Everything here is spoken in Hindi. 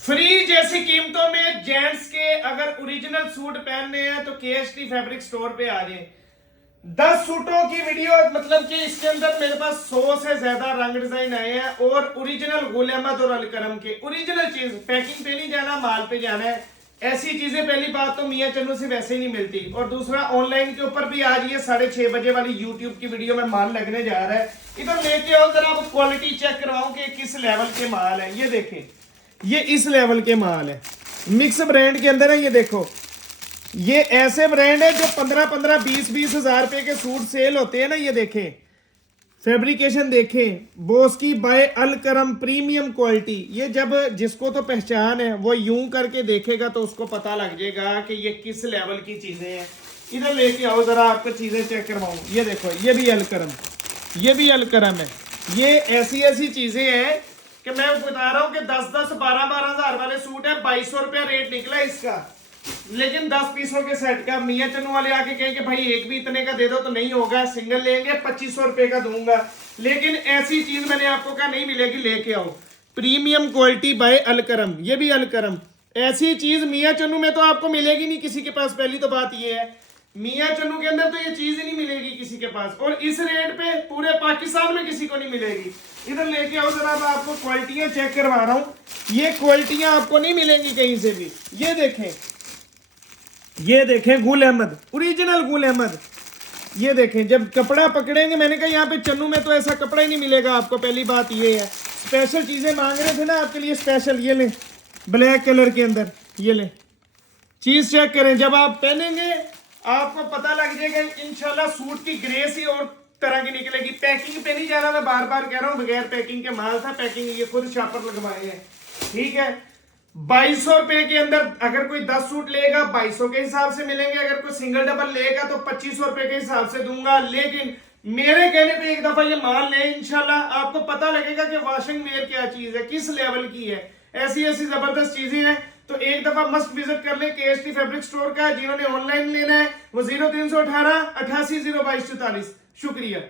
फ्री जैसी कीमतों में जेंट्स के अगर ओरिजिनल सूट पहनने हैं तो केएसटी फैब्रिक स्टोर पे आ जाए। 10 सूटों की वीडियो, मतलब कि इसके अंदर मेरे पास 100 से ज्यादा रंग डिजाइन आए हैं और ओरिजिनल गुल अहमद और अलकरम के ओरिजिनल चीज। पैकिंग पे नहीं जाना, माल पे जाना है। ऐसी चीजें पहली बात तो मियां चन्नू से वैसे ही नहीं मिलती, और दूसरा ऑनलाइन के ऊपर भी आज ये 6:30 बजे वाली यूट्यूब की वीडियो में माल लगने जा रहा है। इधर लेके आओ जरा, आप क्वालिटी चेक करवाओ कि किस लेवल के माल है। ये देखें, ये इस लेवल के माल है, मिक्स ब्रांड के अंदर है। ये देखो, ये ऐसे ब्रांड है जो 15-15, 20-20 हजार रुपए के सूट सेल होते हैं ना। ये देखें, फैब्रिकेशन देखें, बोस की बाय अलकरम प्रीमियम क्वालिटी। ये जब जिसको तो पहचान है वो यूं करके देखेगा तो उसको पता लग जाएगा कि ये किस लेवल की चीजें हैं। इधर लेके आओ जरा, आपको चीजें चेक करवाऊं। ये देखो, ये भी अलकरम, ये भी अलकरम है। ये ऐसी ऐसी चीजें हैं कि मैं बता रहा हूं कि 10-10, 12-12 हजार वाले सूट है, 2200 रुपया रेट निकला इसका। लेकिन 10 पीसों के सेट का मियां चन्नू वाले आके कहें कि भाई एक भी इतने का दे दो, तो नहीं होगा। सिंगल लेंगे 2500 रुपए का दूंगा। लेकिन ऐसी चीज मैंने आपको कहा नहीं मिलेगी, लेके आओ। प्रीमियम क्वालिटी बाय अलकरम, ये भी अलकरम। ऐसी चीज मियां चन्नू में तो आपको मिलेगी नहीं किसी के पास। पहली तो बात ये है, मियां चन्नू के अंदर तो ये चीज ही नहीं मिलेगी किसी के पास, और इस रेट पे पूरे पाकिस्तान में किसी को नहीं मिलेगी। इधर लेके आओ जरा, मैं आपको क्वालिटियां चेक करवा रहा हूं। ये क्वालिटियां आपको नहीं मिलेंगी कहीं से भी। ये देखें, ये देखें गुल अहमद, ओरिजिनल गुल अहमद। ये देखें, जब कपड़ा पकड़ेंगे, मैंने कहा यहाँ पे चन्नू में तो ऐसा कपड़ा ही नहीं मिलेगा आपको। पहली बात ये है, स्पेशल चीजें मांग रहे थे ना आपके लिए स्पेशल। ये ले, ब्लैक कलर के अंदर, ये ले, चीज चेक करें। जब आप पहनेंगे आपको पता लग जाएगा इंशाल्लाह। सूट की ग्रेस ही और तरह की निकलेगी। पैकिंग पे नहीं जाना, मैं बार बार कह रहा हूँ, बगैर पैकिंग के माल था। पैकिंग ये खुद छापर लगवाए हैं, ठीक है। 2200 रुपए के अंदर अगर कोई 10 सूट लेगा 2200 के हिसाब से मिलेंगे। अगर कोई सिंगल डबल लेगा तो 2500 रुपए के हिसाब से दूंगा। लेकिन मेरे कहने पे एक दफा ये माल ले, इंशाल्लाह आपको पता लगेगा कि वॉशिंग वेयर क्या चीज है, किस लेवल की है। ऐसी ऐसी जबरदस्त चीजें हैं, तो एक दफा मस्ट विजिट कर ले केएसटी फैब्रिक स्टोर का। जिन्होंने ऑनलाइन लेना है वो 0318 88 022 44। शुक्रिया।